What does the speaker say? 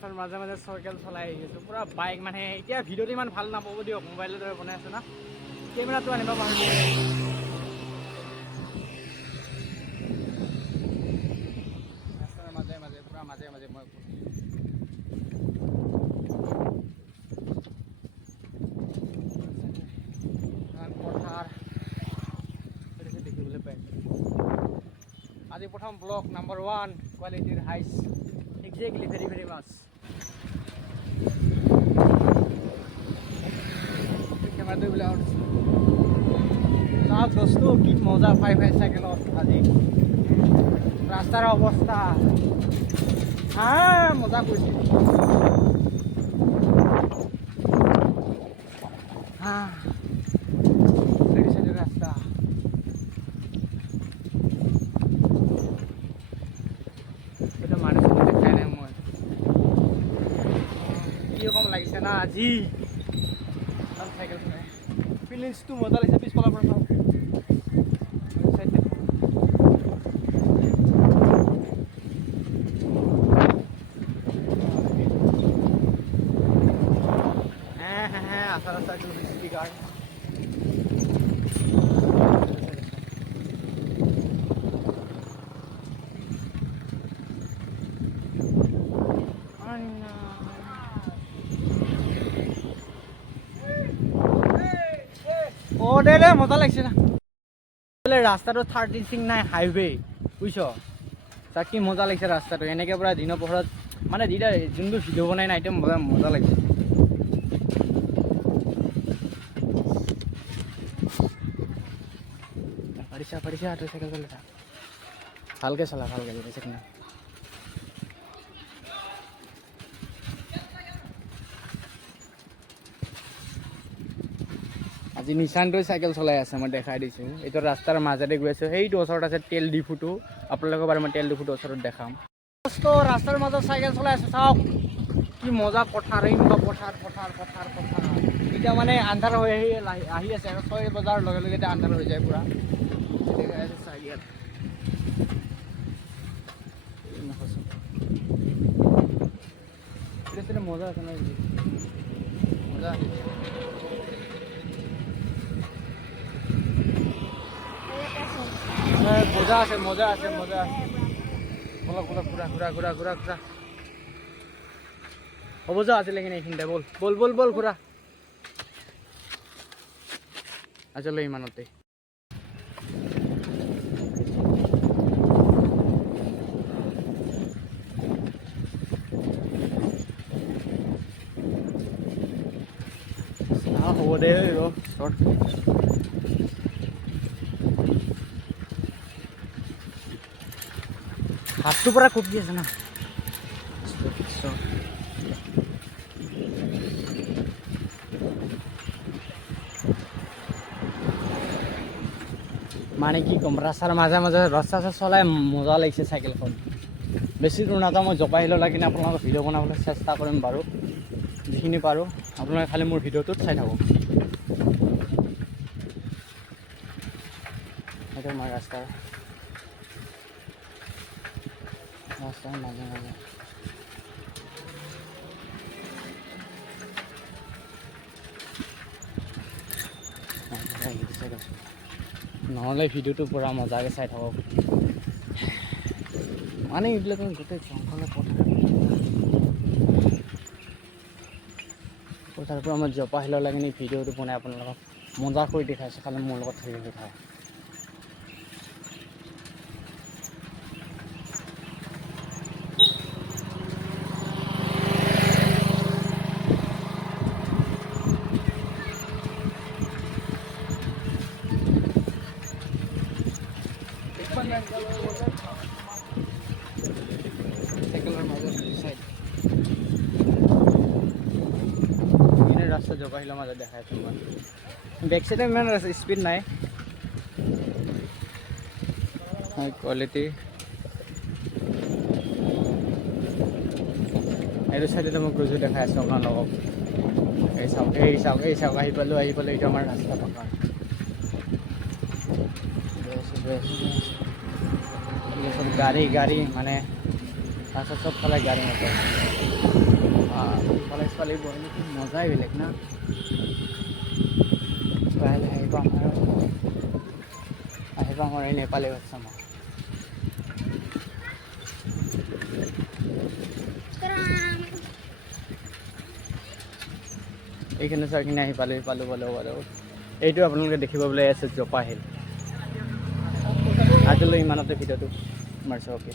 মাজে মাজে চাইকেল চলাই আহি আছোঁ পুৰা বাইক মানে এতিয়া ভিডিঅ'টো ইমান ভাল নাপাব দিয়ক মোবাইলৰ দৰে বনাই আছে না কেমেৰাটো আনিব পাহৰিলোঁ ৰাস্তাৰ মাজে মাজে পুৰা মাজে মাজে মই পথাৰ দেখিবলৈ পাই আজি প্ৰথম ব্লগ নাম্বাৰ 1 কোৱালিটিৰ হাইছ এক্সাক্টলি ভেৰি মাছ কেমেৰাটো বোলে চাওক বস্তু কি মজা পাই চাইকেলত আজি ৰাস্তাৰ অৱস্থা হা মজা কৰিছে হা ৰাস্তা এটা মানুহ দেখাই নাই মই কি ৰকম লাগিছে না আজি চাইকেল চলাই ফিলিংছটো মজা লাগিছে পিছফালৰ পৰা চাওক আশা রাস্তা একটু বৃষ্টি গাড় ও দে মজা লাগছে না রাস্তাটো 36 নাই হাইৱে বুঝছ তাক কি মজা লাগছে ৰাস্তাটো এনেকে পুৰা দিনৰ পোহৰত মানে দিদা যোনটো ভিডিঅ' বনাই না একদম মজা লাগছে পাৰিছা তই চাইকেল চলাই থাক ভালকে চলা ভালকে বুজিছে কিনা আজি নিশানটোৱে চাইকেল চলাই আছে মই দেখাই দিছোঁ এইটো ৰাস্তাৰ মাজেৰে গৈ আছোঁ সেইটো ওচৰত আছে তেল ডিপুটো আপোনালোকক বাৰু মই তেল ডিপুটোৰ ওচৰত দেখাম ৰাস্তাৰ মাজত চাইকেল চলাই আছোঁ চাওক কি মজা পথাৰ এনেকুৱা পথাৰ এতিয়া মানে আন্ধাৰ হৈ আহি আছে 6 বজাৰ লগে লগে এতিয়া আন্ধাৰ হৈ যায় পুৰা দেখাই আছে চাইকেল মজা আছে না মজা মজা আছে বলক ঘুৰা হ'ব যা আজি লাগি এইখিনিতে বল ঘুৰা আজিলৈ ইমানতে হ'ব দে হাতটো পৰা কপি আছে না মানে কি ক'ম ৰাস্তাৰ মাজে মাজে ৰাস্তা চলাই মজা লাগিছে চাইকেলখন বেছি দূৰ নাযাওঁ মই জপাই আহিলোঁ লাগি আপোনালোকক ভিডিঅ' বনাবলৈ চেষ্টা কৰিম বাৰু যিখিনি পাৰোঁ আপোনালোকে খালি মোৰ ভিডিঅ'টোত চাই থাকক সেইটো মই ৰাস্তাৰ মাজে মাজে নহ'লে ভিডিঅ'টো পূৰা মজাকৈ চাই থাকক মানে এইবিলাক গোটেই জংঘলে পথাৰৰ পৰা মই জপা আহিলেও লাগি ভিডিঅ'টো বনাই আপোনালোকক মজা কৰি দেখাইছোঁ খালি মোৰ লগত থাকি দেখায় সাইকেলের মাঝে সাইড রাস্তা জোগাহিলা মাঝে দেখায় তোমার ব্যাক সাইডে ইমান স্পিড নাই হাই কোয়ালিটি এইটো সাইডে মই ক্ৰুজো দেখাই আছোঁ আপোনালোকক এই চাওক আহি পালোঁ এইটো আমাৰ ৰাস্তা থকা सब गाड़ी माने सब चला गाड़ी मतलब কলেজ পালি বহিলে কি মজাই বেলেগ না লাহে লাহে আহিব আমাৰ এই নেপালী বাচ্চা মই এইখিনি চাইখিনি আহি পালোঁ এইটো আপোনালোকে দেখিব বোলে আছে জপা হিল আজিলৈ ইমানতে ভিডিঅ'টো মাৰিছোঁ অ'কে